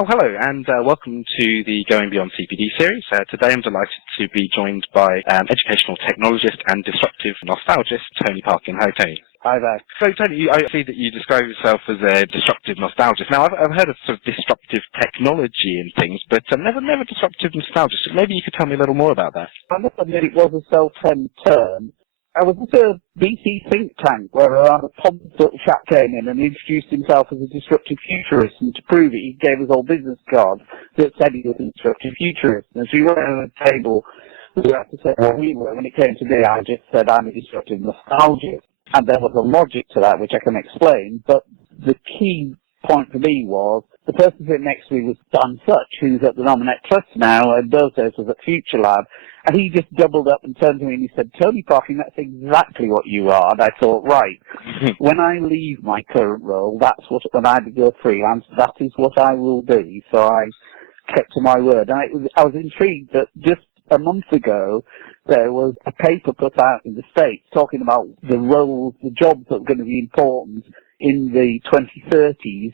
Oh, hello, and welcome to the Going Beyond CPD series. Today I'm delighted to be joined by educational technologist and disruptive nostalgist, Tony Parkin. Hi, Tony. Hi there. So, Tony, I see that you describe yourself as a disruptive nostalgist. Now, I've heard of sort of disruptive technology and things, but never disruptive nostalgist. Maybe you could tell me a little more about that. I must admit it was a self-tend term. I was at a BC think tank where a pompous little chap came in and introduced himself as a disruptive futurist, and to prove it, he gave us all business cards that said he was a disruptive futurist. And as we went around the table, we had to say what we were. When it came to me, I just said I'm a disruptive nostalgist. And there was a logic to that, which I can explain, but the key point for me was the person sitting next to me was Dan Such, who's at the Nominate Trust now, and those days was at Future Lab, and he just doubled up and turned to me and he said, Tony Parkin, that's exactly what you are. And I thought, right, when I leave my current role, that's what, when I go freelance, that is what I will be. So I kept to my word. And I was intrigued that just a month ago, there was a paper put out in the States talking about the roles, the jobs that were going to be important in the 2030s,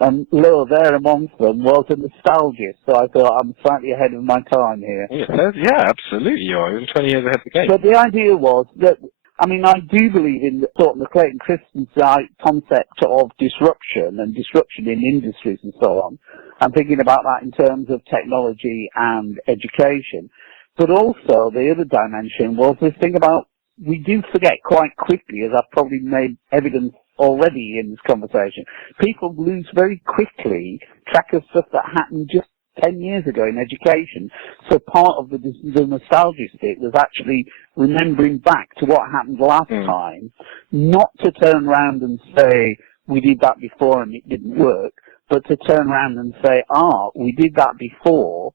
and lo, there amongst them was a nostalgist. So I thought I'm slightly ahead of my time here. Yeah, absolutely you are. You're 20 years ahead of the game. But the idea was that, I mean, I do believe in the sort of the Clayton Christensen concept of disruption and disruption in industries and so on. I'm thinking about that in terms of technology and education. But also, the other dimension was this thing about, we do forget quite quickly, as I've probably made evidence already in this conversation, people lose very quickly track of stuff that happened just 10 years ago in education. So part of the nostalgia bit was actually remembering back to what happened last time, not to turn around and say, we did that before and it didn't work, but to turn around and say, we did that before,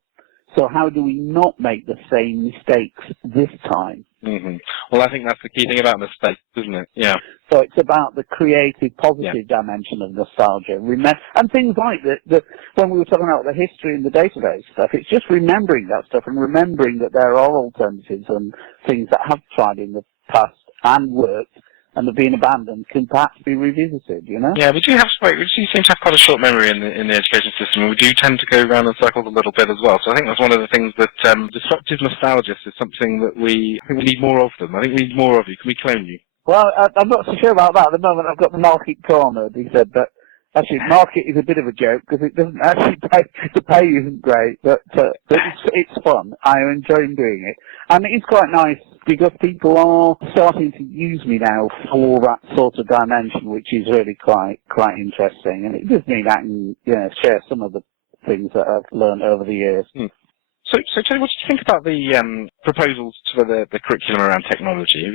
so how do we not make the same mistakes this time? Well, I think that's the key thing about mistakes, isn't it? Yeah. So it's about the creative, positive dimension of nostalgia. And things like when we were talking about the history and the database stuff, it's just remembering that stuff and remembering that there are alternatives and things that have tried in the past and worked and have been abandoned can perhaps be revisited, you know? Yeah, we do seem to have quite a short memory in the education system, and we do tend to go around in circles a little bit as well. So I think that's one of the things that disruptive nostalgists is something that I think we need more of them. I think we need more of you. Can we clone you? Well, I'm not so sure about that. At the moment, I've got the market cornered, he said, but actually, market is a bit of a joke because it doesn't actually pay. The pay isn't great, but it's fun. I enjoy doing it, and it's quite nice because people are starting to use me now for that sort of dimension, which is really quite interesting, and it does mean I can share some of the things that I've learned over the years. So Tony, what do you think about the proposals for the curriculum around technology?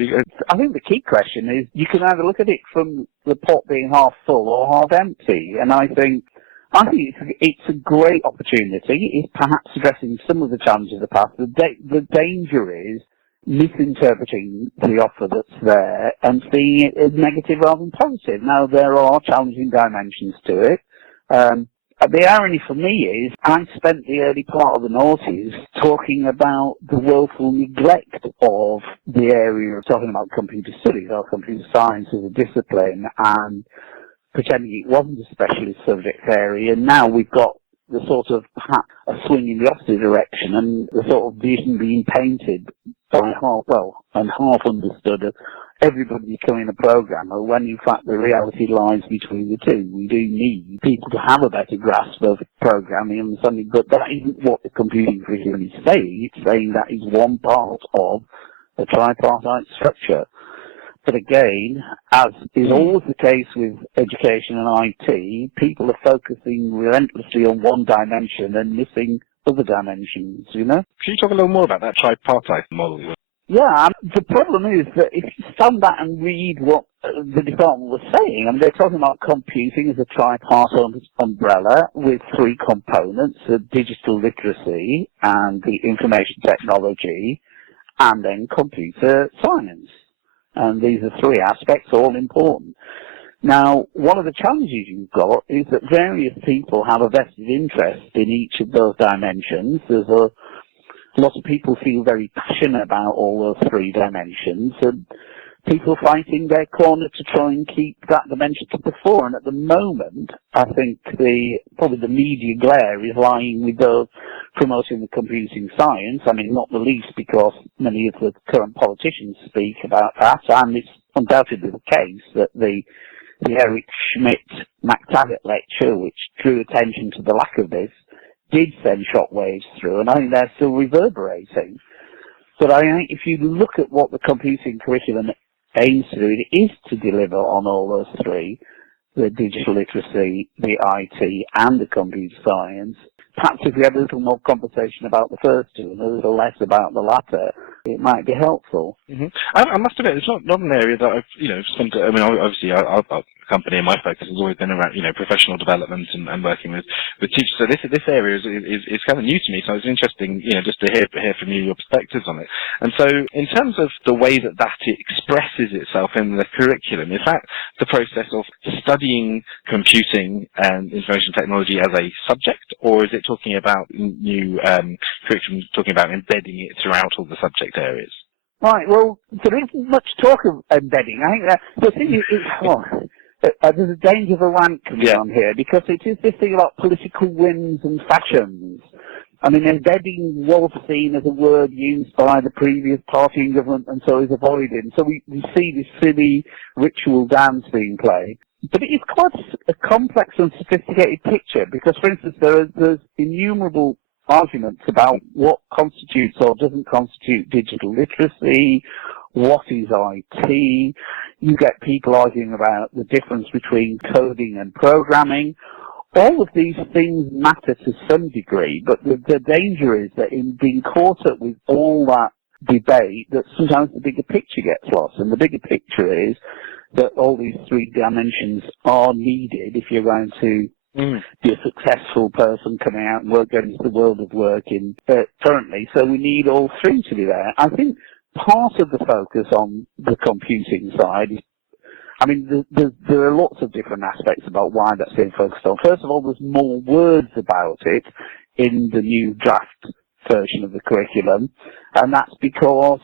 I think the key question is you can either look at it from the pot being half full or half empty, and I think it's a great opportunity. It's perhaps addressing some of the challenges of the past. The danger is misinterpreting the offer that's there and seeing it as negative rather than positive. Now, there are challenging dimensions to it. The irony for me is I spent the early part of the noughties talking about the woeful neglect of the area of talking about computer studies or computer science as a discipline and pretending it wasn't a specialist subject area. Now we've got the sort of perhaps a swing in the opposite direction and the sort of vision being painted by half understood of everybody becoming a programmer, when in fact the reality lies between the two. We do need people to have a better grasp of programming and something, but that isn't what the computing curriculum is saying. It's saying that is one part of a tripartite structure. But again, as is always the case with education and IT, people are focusing relentlessly on one dimension and missing other dimensions, you know? Can you talk a little more about that tripartite model? Yeah, the problem is that if you stand back and read what the department was saying, they're talking about computing as a tripartite umbrella with three components, the digital literacy and the information technology, and then computer science. And these are three aspects, all important. Now, one of the challenges you've got is that various people have a vested interest in each of those dimensions. There's a lot of people feel very passionate about all those three dimensions, and people fighting their corner to try and keep that dimension to the fore. And at the moment, I think probably the media glare is lying with those promoting the computing science. I mean, not the least because many of the current politicians speak about that, and it's undoubtedly the case that the Eric Schmidt McTaggart lecture, which drew attention to the lack of this, did send shockwaves through, and I think they're still reverberating. But I think if you look at what the computing curriculum aims to do, it is to deliver on all those three, the digital literacy, the IT, and the computer science. Perhaps if we had a little more conversation about the first two and a little less about the latter, it might be helpful. Mm-hmm. I must admit, it's not an area that I've, spent, I mean, obviously, our company and my focus has always been around, professional development and working with teachers. So this area is kind of new to me, so it's interesting, just to hear from you your perspectives on it. And so in terms of the way that it expresses itself in the curriculum, is that the process of studying computing and information technology as a subject, or is it talking about new curriculum, talking about embedding it throughout all the subject areas? Right, well, there isn't much talk of embedding. I think that the thing is, there's a danger of a rant coming on here, because it is this thing about political whims and fashions. I mean, embedding was seen as a word used by the previous party in government and so is avoided. So we see this silly ritual dance being played. But it is quite a complex and sophisticated picture, because, for instance, there's innumerable arguments about what constitutes or doesn't constitute digital literacy, what is IT. You get people arguing about the difference between coding and programming. All of these things matter to some degree, but the danger is that in being caught up with all that debate, that sometimes the bigger picture gets lost. And the bigger picture is that all these three dimensions are needed if you're going to be a successful person coming out and going into the world of work currently. So we need all three to be there. I think part of the focus on the computing side is, I mean, there are lots of different aspects about why that's being focused on. First of all, there's more words about it in the new draft version of the curriculum, and that's because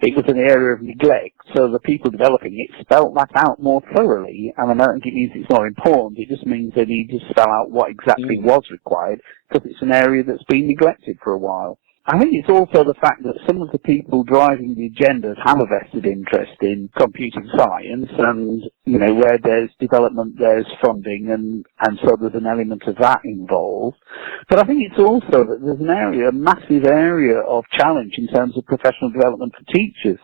it was an area of neglect, so the people developing it spelt that out more thoroughly. And I don't think it means it's more important, it just means they need to spell out what exactly was required, because it's an area that's been neglected for a while. I think it's also the fact that some of the people driving the agendas have a vested interest in computing science, and, where there's development, there's funding, and so there's an element of that involved. But I think it's also that there's a massive area of challenge in terms of professional development for teachers.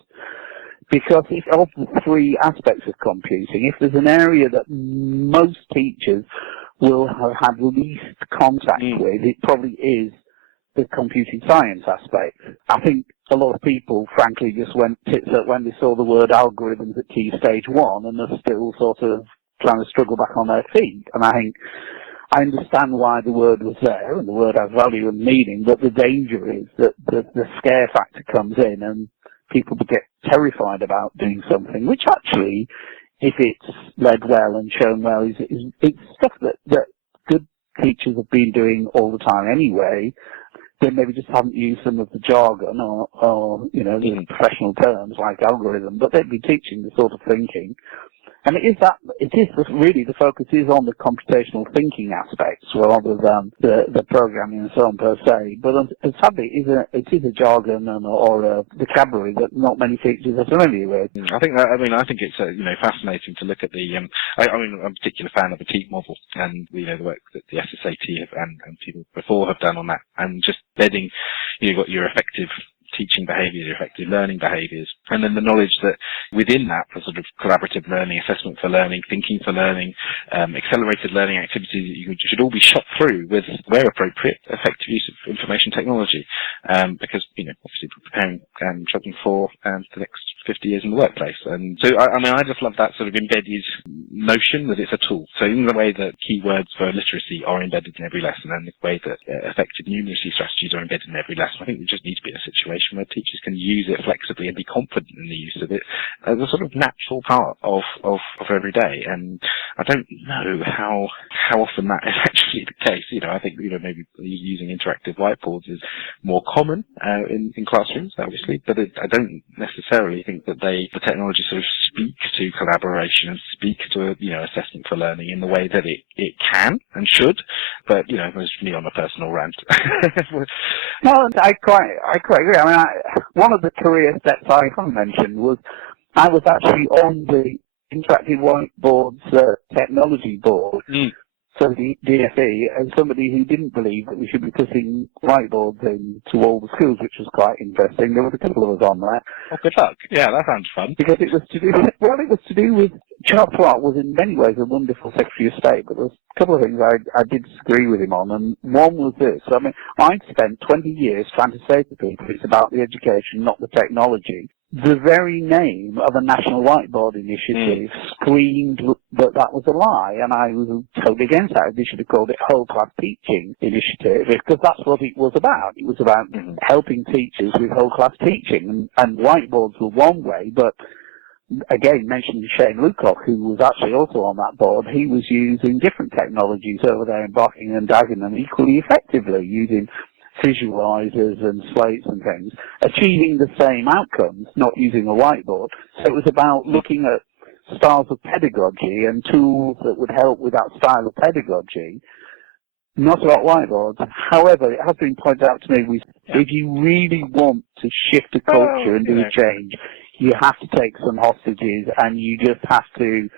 Because of the three aspects of computing, if there's an area that most teachers will have had least contact with, it probably is the computing science aspect. I think a lot of people, frankly, just went tits up when they saw the word algorithms at Key Stage 1, and they're still sort of trying to struggle back on their feet. And I think I understand why the word was there, and the word has value and meaning, but the danger is that the scare factor comes in, and people get terrified about doing something, which actually, if it's led well and shown well, it's stuff that good teachers have been doing all the time anyway. They maybe just haven't used some of the jargon or professional terms like algorithm, but they'd be teaching the sort of thinking. And really the focus is on the computational thinking aspects rather than the programming and so on per se. But sadly, it is a jargon or a vocabulary that not many teachers are familiar with. I think it's fascinating to look at the. I'm a particular fan of the TEAM model and the work that the SSAT and people before have done on that, and just bedding. You've got your effective teaching behaviours, effective learning behaviours, and then the knowledge that within that, the sort of collaborative learning, assessment for learning, thinking for learning, accelerated learning activities, you should all be shot through with, where appropriate, effective use of information technology, because, obviously preparing children for the next 50 years in the workplace. And so, I just love that sort of embedded notion that it's a tool. So in the way that keywords for literacy are embedded in every lesson, and the way that effective numeracy strategies are embedded in every lesson, I think we just need to be in a situation where teachers can use it flexibly and be confident in the use of it as a sort of natural part of every day. And I don't know how often that is actually the case. I think, maybe using interactive whiteboards is more common in classrooms, obviously, but I don't necessarily think that the technology sort of speak to collaboration and speak to, assessment for learning in the way that it can and should. But, it's me on a personal rant. No, I quite agree. I mean, one of the career steps I haven't mentioned was I was actually on the interactive whiteboards technology board. So the DFE, as somebody who didn't believe that we should be putting whiteboards into all the schools, which was quite interesting. There was a couple of us on there. Oh, good luck. Yeah, that sounds fun. Because it was to do with, Charles Watt was in many ways a wonderful Secretary of State, but there was a couple of things I did disagree with him on, and one was this. I mean, I'd spent 20 years trying to say to people it's about the education, not the technology. The very name of a national whiteboard initiative screamed that was a lie, and I was totally against that. They should have called it Whole Class Teaching Initiative, because that's what it was about. It was about helping teachers with whole class teaching, and whiteboards were one way, but again, mentioning Shane Lukoff, who was actually also on that board, he was using different technologies over there in Barking and Dagenham equally effectively, using visualizers and slates and things, achieving the same outcomes, not using a whiteboard. So it was about looking at styles of pedagogy and tools that would help with that style of pedagogy, not about whiteboards. However, it has been pointed out to me, if you really want to shift a culture and do a change, you have to take some hostages and you just have to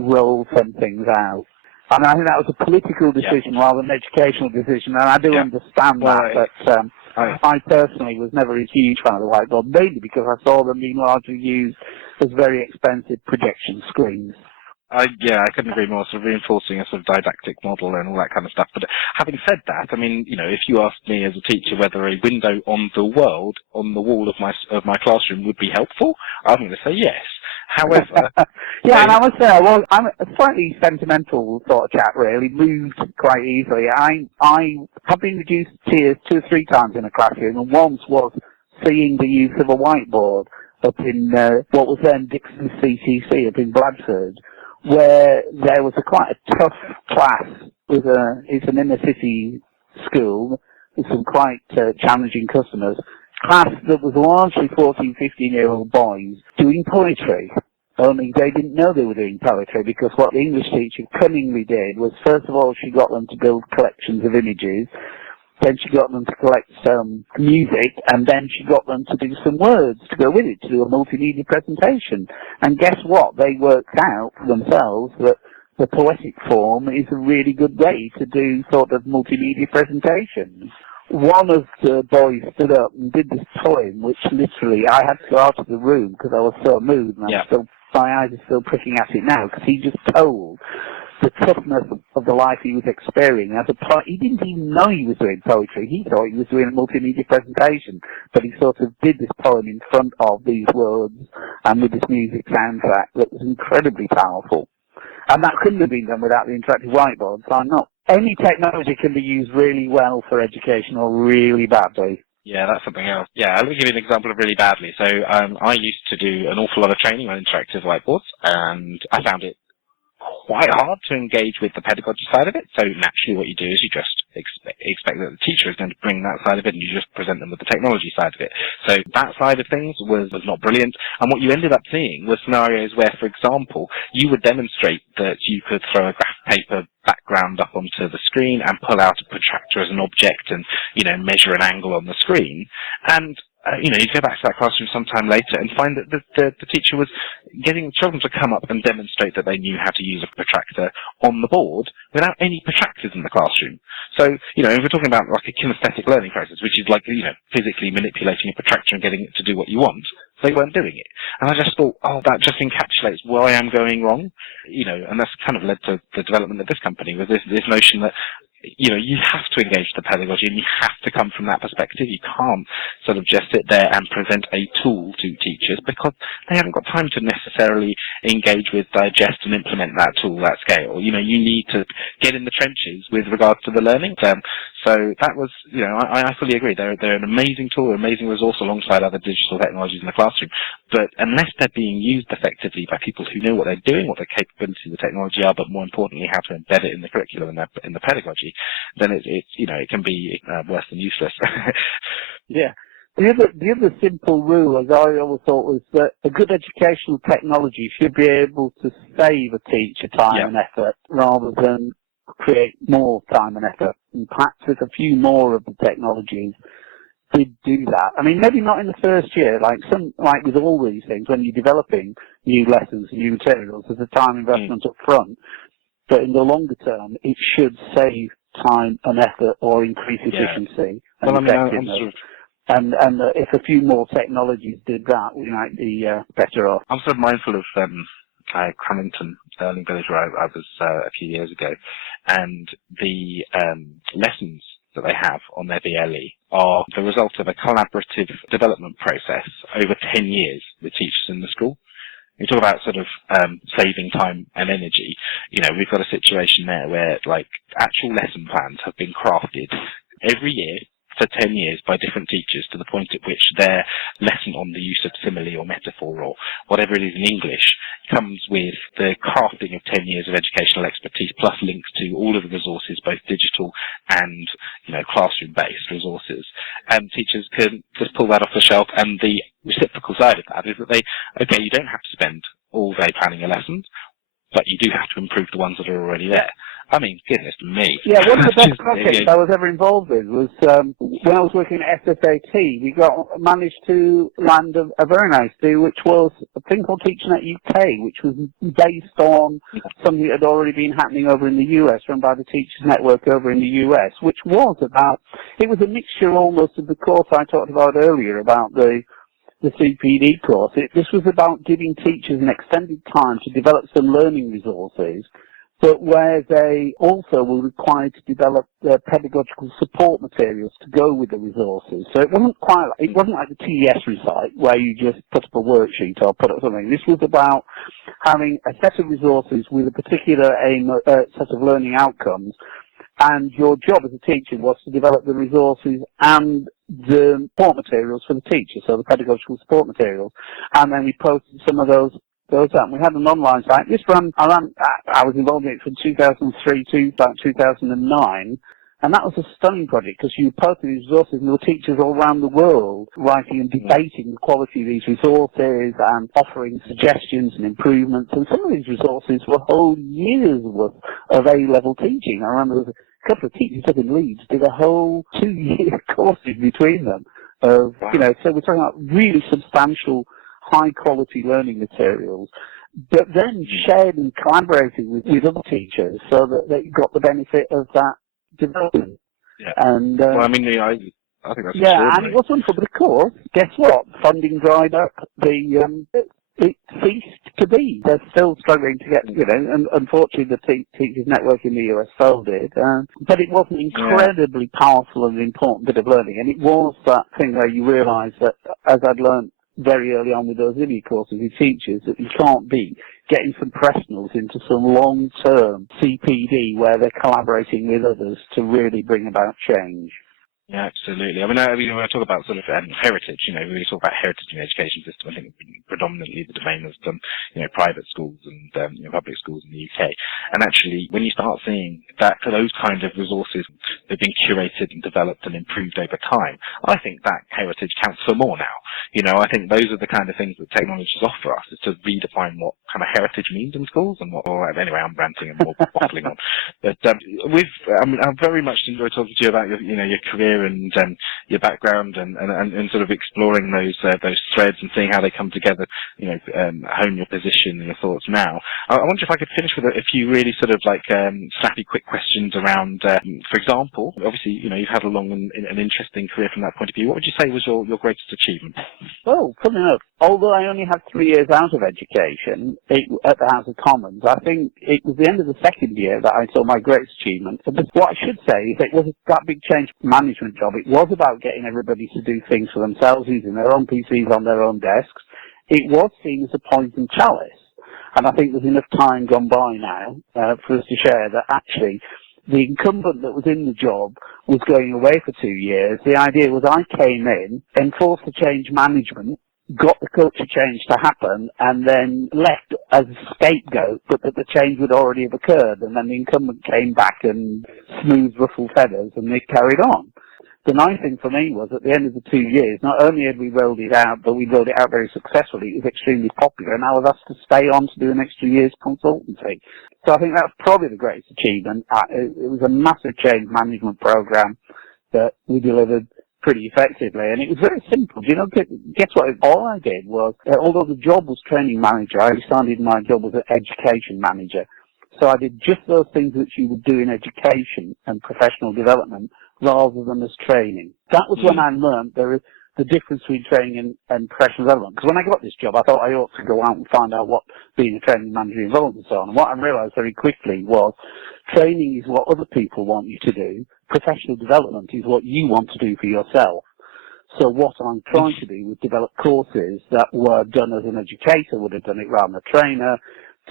roll some things out. And I think that was a political decision rather than an educational decision, and I do understand that, but I personally was never a huge fan of the whiteboard, mainly because I saw them being largely used as very expensive projection screens. I couldn't agree more, sort of reinforcing a sort of didactic model and all that kind of stuff. But having said that, I mean, if you asked me as a teacher whether a window on the world on the wall of my classroom would be helpful, I'm going to say yes. However, and I must say, I'm a slightly sentimental sort of chap, really, moved quite easily. I have been reduced to tears 2 or 3 times in a classroom, and once was seeing the use of a whiteboard up in what was then Dixon CTC up in Bradford, where there was quite a tough class. It's an inner city school with some quite challenging customers. Class that was largely 14, 15-year-old boys doing poetry. Only they didn't know they were doing poetry, because what the English teacher cunningly did was, first of all, she got them to build collections of images, then she got them to collect some music, and then she got them to do some words to go with it, to do a multimedia presentation. And guess what? They worked out for themselves that the poetic form is a really good way to do sort of multimedia presentations. One of the boys stood up and did this poem, which literally I had to go out of the room because I was so moved, and my eyes are still pricking at it now, because he just told the toughness of the life he was experiencing. He didn't even know he was doing poetry. He thought he was doing a multimedia presentation, but he sort of did this poem in front of these words and with this music soundtrack that was incredibly powerful. And that couldn't have been done without the interactive whiteboard. So any technology can be used really well for education or really badly. Yeah, that's something else. Yeah, let me give you an example of really badly. So I used to do an awful lot of training on interactive whiteboards, and I found it quite hard to engage with the pedagogy side of it. So naturally what you do is you just expect that the teacher is going to bring that side of it, and you just present them with the technology side of it. So that side of things was not brilliant. And what you ended up seeing was scenarios where, for example, you would demonstrate that you could throw a graph paper background up onto the screen and pull out a protractor as an object and, measure an angle on the screen. And you go back to that classroom sometime later and find that the teacher was getting children to come up and demonstrate that they knew how to use a protractor on the board without any protractors in the classroom. So, if we're talking about like a kinesthetic learning process, which is like, physically manipulating a protractor and getting it to do what you want, they weren't doing it. And I just thought, that just encapsulates where I am going wrong, and that's kind of led to the development of this company, with this notion that you have to engage the pedagogy, and you have to come from that perspective. You can't sort of just sit there and present a tool to teachers, because they haven't got time to necessarily engage with, digest and implement that tool at scale. You need to get in the trenches with regards to the learning. So that was, I fully agree. They're an amazing tool, an amazing resource alongside other digital technologies in the classroom. But unless they're being used effectively by people who know what they're doing, what their capabilities of the technology are, but more importantly, how to embed it in the curriculum and in the pedagogy, then it can be worse than useless. Yeah. The other simple rule, as I always thought, was that a good educational technology should be able to save a teacher time and effort rather than create more time and effort. And perhaps if a few more of the technologies did do that. I mean, maybe not in the first year, like with all these things, when you're developing new lessons, new materials, there's a time investment up front. But in the longer term, it should save time and effort or increase efficiency and effectiveness. And if a few more technologies did that, we might be better off. I'm sort of mindful of Cramington Learning Village, where I was a few years ago, and the lessons that they have on their BLE are the result of a collaborative development process over 10 years with teachers in the school. You talk about sort of saving time and energy. We've got a situation there where actual lesson plans have been crafted every year for 10 years by different teachers, to the point at which their lesson on the use of simile or metaphor or whatever it is in English comes with the crafting of 10 years of educational expertise, plus links to all of the resources, both digital and classroom-based resources. And teachers can just pull that off the shelf, and the reciprocal side of that is that you don't have to spend all day planning your lessons, but you do have to improve the ones that are already there. I mean, goodness me. Yeah, one of the best projects I was ever involved in was when I was working at SSAT. We managed to land a very nice deal, which was a thing called TeachNet UK, which was based on something that had already been happening over in the US, run by the Teachers Network over in the US, which was it was a mixture almost of the course I talked about earlier about the CPD course. This was about giving teachers an extended time to develop some learning resources, but where they also were required to develop their pedagogical support materials to go with the resources. So it wasn't like the TES recite where you just put up a worksheet or put up something. This was about having a set of resources with a particular set of learning outcomes, and your job as a teacher was to develop the resources and the support materials for the teacher, so the pedagogical support materials. And then we posted some of those out. We had an online site. I was involved in it from 2003 to about 2009. And that was a stunning project because you posted these resources and there were teachers all around the world writing and debating the quality of these resources and offering suggestions and improvements. And some of these resources were whole years' worth of A-level teaching. I remember there was a couple of teachers up in Leeds did a whole 2-year courses between them. So we're talking about really substantial, high-quality learning materials, but then shared and collaborated with other teachers so that they got the benefit of that development. Yeah. And I think that's and it was wonderful. But of course, guess what? Funding dried up. It ceased to be. They're still struggling to get, and unfortunately the Teachers Network in the US folded. But it was an incredibly powerful and important bit of learning, and it was that thing where you realise that, as I'd learned very early on with those IBI courses with teachers, that you can't be getting some professionals into some long-term CPD where they're collaborating with others to really bring about change. Yeah, absolutely. I mean, when I talk about sort of heritage, when we talk about heritage in the education system, I think predominantly the domain of private schools and public schools in the UK. And actually, when you start seeing that those kind of resources have been curated and developed and improved over time, I think that heritage counts for more now. I think those are the kind of things that technologies offer us, is to redefine what kind of heritage means in schools and anyway, I'm ranting and more bottling on. But I very much enjoyed talking to you about your career and your background and sort of exploring those threads and seeing how they come together, hone your position and your thoughts now. I wonder if I could finish with a few really sort of snappy quick questions around, for example, obviously, you've had a long and interesting career from that point of view. What would you say was your greatest achievement? Well, funny enough, although I only had 3 years out of education at the House of Commons, I think it was the end of the second year that I saw my greatest achievement. But what I should say is it wasn't that big change management job. It was about getting everybody to do things for themselves, using their own PCs on their own desks. It was seen as a poison chalice. And I think there's enough time gone by now for us to share that actually the incumbent that was in the job was going away for 2 years. The idea was I came in, enforced the change management, got the culture change to happen, and then left as a scapegoat, but that the change would already have occurred, and then the incumbent came back and smoothed ruffled feathers, and they carried on. The nice thing for me was at the end of the 2 years, not only had we rolled it out, but we rolled it out very successfully. It was extremely popular, and I was asked to stay on to do an extra year's consultancy. So I think that's probably the greatest achievement. It was a massive change management program that we delivered pretty effectively, and it was very simple. You know, guess what? All I did was, although the job was training manager, I decided my job was an education manager. So I did just those things which you would do in education and professional development rather than as training. That was when I learned there is the difference between training and professional development. Because when I got this job, I thought I ought to go out and find out what being a training manager involved and so on. And what I realised very quickly was training is what other people want you to do. Professional development is what you want to do for yourself. So what I'm trying to do was develop courses that were done as an educator, would have done it rather than a trainer,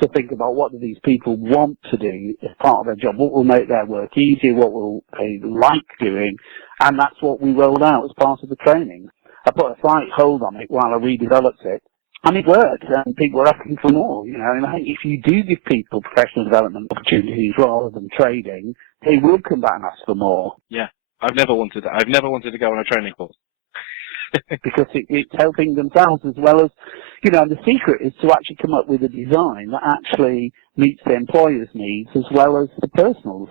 to think about what do these people want to do as part of their job, what will make their work easier, what will they like doing, and that's what we rolled out as part of the training. I put a slight hold on it while I redeveloped it, and it worked, and people were asking for more, you know, and I think if you do give people professional development opportunities rather than trading, they will come back and ask for more. Yeah, I've never wanted to go on a training course. Because it's helping themselves as well as, you know, and the secret is to actually come up with a design that actually meets the employer's needs as well as the personal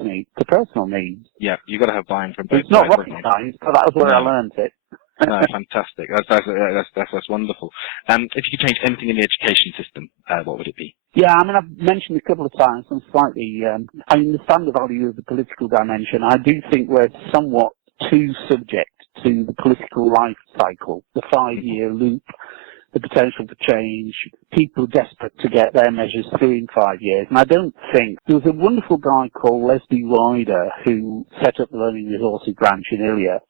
needs. Yeah, you've got to have buy-in from both sides. It's not rocket science, but that was where I learned it. No, fantastic. That's wonderful. If you could change anything in the education system, what would it be? Yeah, I mean, I've mentioned a couple of times, I'm slightly, I understand the value of the political dimension. I do think we're somewhat too subject to the political life cycle, the 5-year loop, the potential for change, people desperate to get their measures through in 5 years. And I don't think, there was a wonderful guy called Leslie Ryder who set up the Learning Resources branch in Ilya,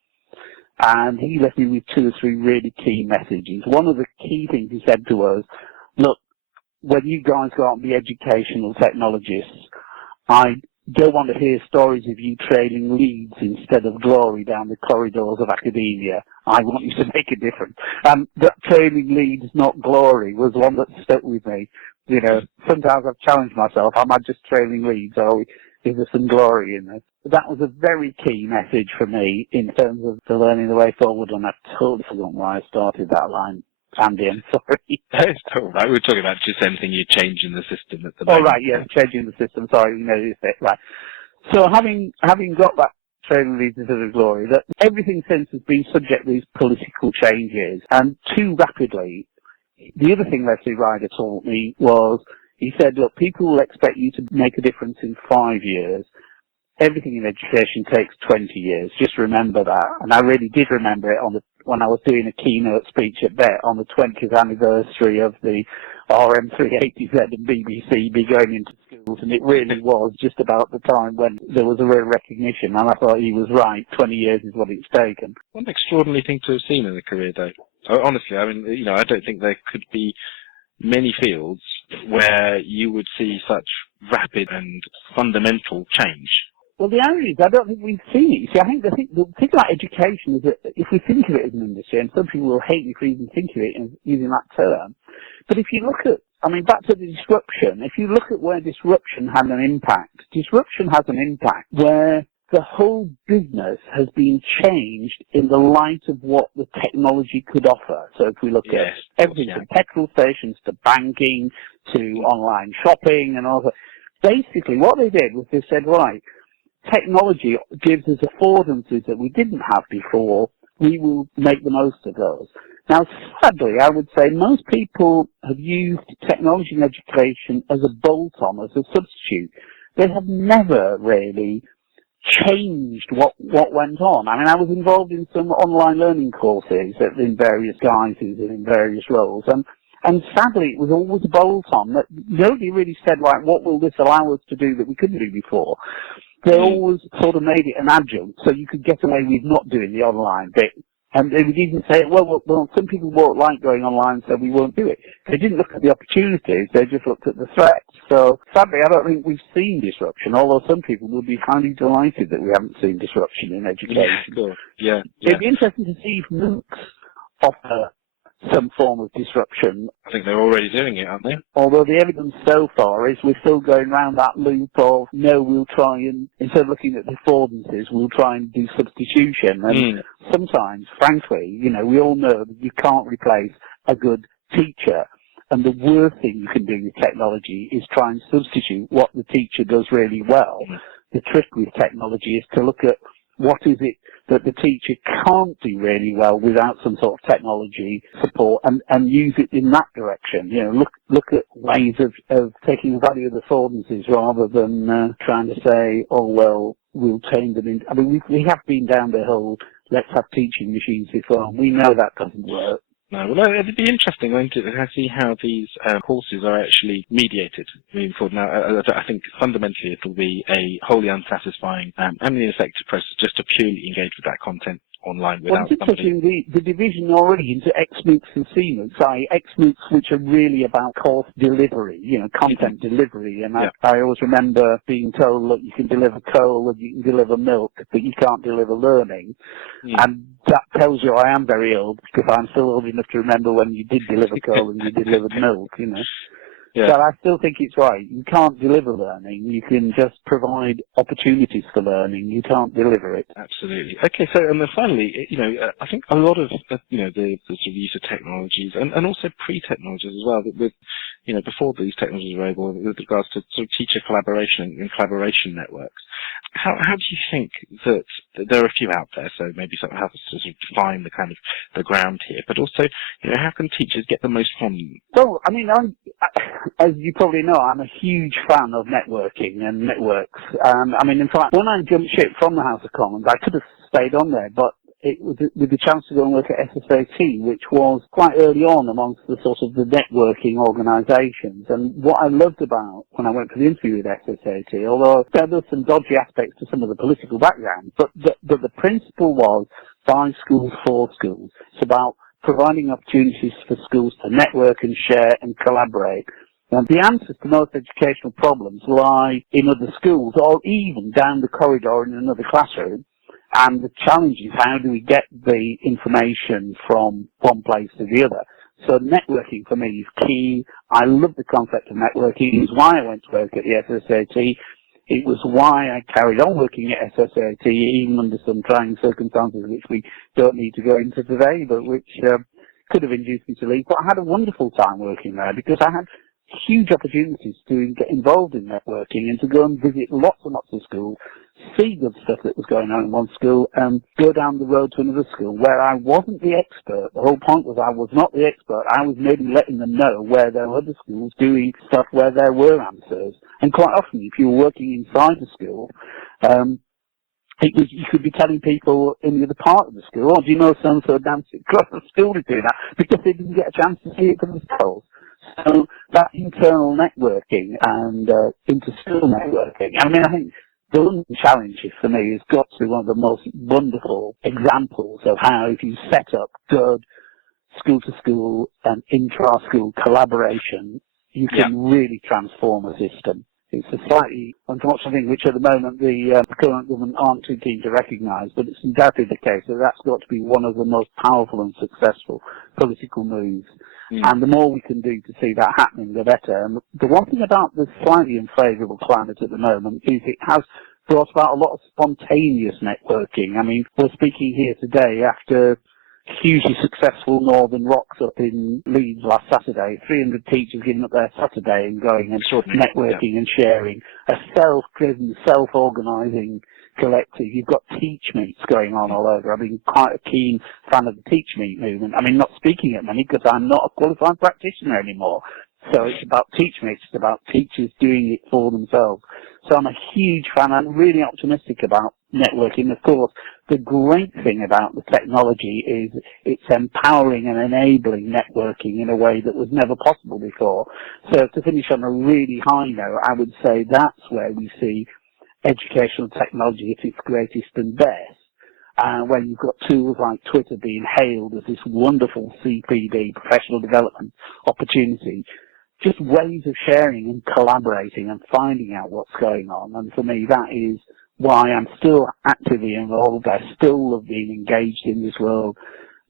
and he left me with 2 or 3 really key messages. One of the key things he said to us, look, when you guys go out and be educational technologists, I don't want to hear stories of you trailing leads instead of glory down the corridors of academia. I want you to make a difference. That trailing leads, not glory, was one that stuck with me. You know, sometimes I've challenged myself, am I just trailing leads, or is there some glory in this? But that was a very key message for me in terms of the learning the way forward, and I've totally forgotten why I started that line. Andy, I'm sorry. It's all right. We're talking about just anything you change in the system at the moment. Oh, right, yeah, changing the system. Sorry, you know, right. So having got that training leads into the glory, that everything since has been subject to these political changes, and too rapidly. The other thing Leslie Ryder taught me was, he said, look, people will expect you to make a difference in 5 years. Everything in education takes 20 years. Just remember that. And I really did remember it when I was doing a keynote speech at BET on the 20th anniversary of the RM380Z and BBC be going into schools. And it really was just about the time when there was a real recognition. And I thought he was right. 20 years is what it's taken. What an extraordinary thing to have seen in a career day. Honestly, I mean, you know, I don't think there could be many fields where you would see such rapid and fundamental change. Well, the irony is, I don't think we've seen it. You see, I think the thing about education is that if we think of it as an industry, and some people will hate me for even thinking of it as using that term, but if you look at, I mean, back to the disruption, if you look at where disruption has an impact where the whole business has been changed in the light of what the technology could offer. So if we look at everything from petrol stations to banking to online shopping and all that, basically what they did was they said, right, technology gives us affordances that we didn't have before. We will make the most of those. Now, sadly, I would say most people have used technology in education as a bolt-on, as a substitute. They have never really changed what went on. I mean, I was involved in some online learning courses in various guises and in various roles, and sadly, it was always a bolt-on that nobody really said, right, what will this allow us to do that we couldn't do before? They always sort of made it an adjunct, so you could get away with not doing the online bit And they would even say, well, some people won't like going online, so we won't do it. They didn't look at the opportunities, they just looked at the threats. So, sadly, I don't think we've seen disruption, although some people will be highly delighted that we haven't seen disruption in education. Yeah, cool. Yeah. It'd be interesting to see if MOOCs offer some form of disruption. I think they're already doing it, aren't they? Although the evidence so far is we're still going round that loop of, no, we'll try and, instead of looking at the affordances, we'll try and do substitution. And sometimes, frankly, we all know that you can't replace a good teacher. And the worst thing you can do with technology is try and substitute what the teacher does really well. The trick with technology is to look at what is it that the teacher can't do really well without some sort of technology support, and use it in that direction. Look at ways of taking the value of the affordances rather than trying to say, oh, well, we'll turn them in. I mean, we have been down the whole, let's have teaching machines before, and we know that doesn't work. No, well, it'd be interesting, won't it, to see how these courses are actually mediated moving forward. Now, I think fundamentally it'll be a wholly unsatisfying and ineffective process just to purely engage with that content online without it's interesting, the division already into XMOOCs and CMOOCs, i.e. XMOOCs which are really about course delivery, content delivery, and I always remember being told, look, you can deliver coal and you can deliver milk, but you can't deliver learning, and that tells you I am very old, because I'm still old enough to remember when you did deliver coal and you delivered milk, Yeah. But I still think it's right. You can't deliver learning. You can just provide opportunities for learning. You can't deliver it. Absolutely. Okay, so and then finally, I think a lot of the sort of use of technologies and also pre-technologies as well, that with before these technologies were able, with regards to sort of teacher collaboration and collaboration networks. How do you think that there are a few out there? So maybe some have to sort of define the kind of the ground here, but also how can teachers get the most from them? Well, I mean, as you probably know, I'm a huge fan of networking and networks. I mean, in fact, when I jumped ship from the House of Commons, I could have stayed on there, but it was with the chance to go and work at SSAT, which was quite early on amongst the sort of the networking organisations. And what I loved about when I went for the interview with SSAT, although there were some dodgy aspects to some of the political background, but the principle was 5 schools, 4 schools. It's about providing opportunities for schools to network and share and collaborate. And the answers to most educational problems lie in other schools or even down the corridor in another classroom. And the challenge is, how do we get the information from one place to the other? So networking for me is key. I love the concept of networking. It was why I went to work at the SSAT. It was why I carried on working at SSAT, even under some trying circumstances which we don't need to go into today, but which could have induced me to leave. But I had a wonderful time working there because I had huge opportunities to get involved in networking and to go and visit lots and lots of schools, see good stuff that was going on in one school, and go down the road to another school where I wasn't the expert. The whole point was I was not the expert. I was maybe letting them know where there were other schools doing stuff where there were answers. And quite often, if you were working inside the school, you could be telling people in the other part of the school, oh, do you know so-and-so dancing across the school to do that? Because they didn't get a chance to see it for themselves. So that internal networking and inter-school networking, I mean, I think the London Challenge for me has got to be one of the most wonderful examples of how, if you set up good school-to-school and intra-school collaboration, you can really transform a system. It's a slightly unfortunate thing which at the moment the current government aren't too keen to recognise, but it's undoubtedly the case that that's got to be one of the most powerful and successful political moves. And the more we can do to see that happening, the better. And the one thing about the slightly unfavourable climate at the moment is it has brought about a lot of spontaneous networking. I mean, we're speaking here today after hugely successful Northern Rocks up in Leeds last Saturday. 300 teachers giving up their Saturday and going and sort of networking and sharing. A self-driven, self-organising collective. You've got teach meets going on all over. I've been quite a keen fan of the teach meet movement. I mean, not speaking at many because I'm not a qualified practitioner anymore. So it's about teach meets. It's about teachers doing it for themselves. So I'm a huge fan. I'm really optimistic about networking. Of course, the great thing about the technology is it's empowering and enabling networking in a way that was never possible before. So to finish on a really high note, I would say that's where we see educational technology at its greatest and best. when you've got tools like Twitter being hailed as this wonderful CPD, professional development opportunity, just ways of sharing and collaborating and finding out what's going on. And for me, that is why I'm still actively involved. I still love being engaged in this world,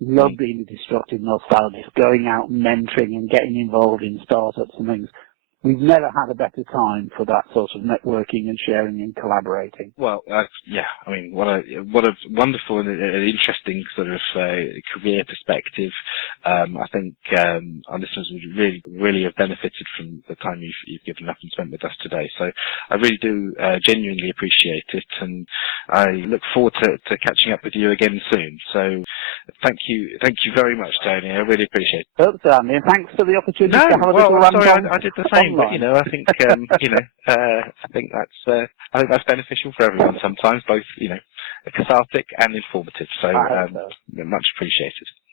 love being a destructive nostalgist, going out mentoring and getting involved in startups and things. We've never had a better time for that sort of networking and sharing and collaborating. Well, yeah, I mean, what a wonderful and interesting sort of career perspective. I think our listeners would really have benefited from the time you've given up and spent with us today. So I really do genuinely appreciate it, and I look forward to catching up with you again soon. So thank you very much, Tony. I really appreciate it. Oops, Andy, and thanks for the opportunity to have a little rant sorry, on. I did the same. But, I think I think that's beneficial for everyone sometimes, both cathartic and informative. So much appreciated.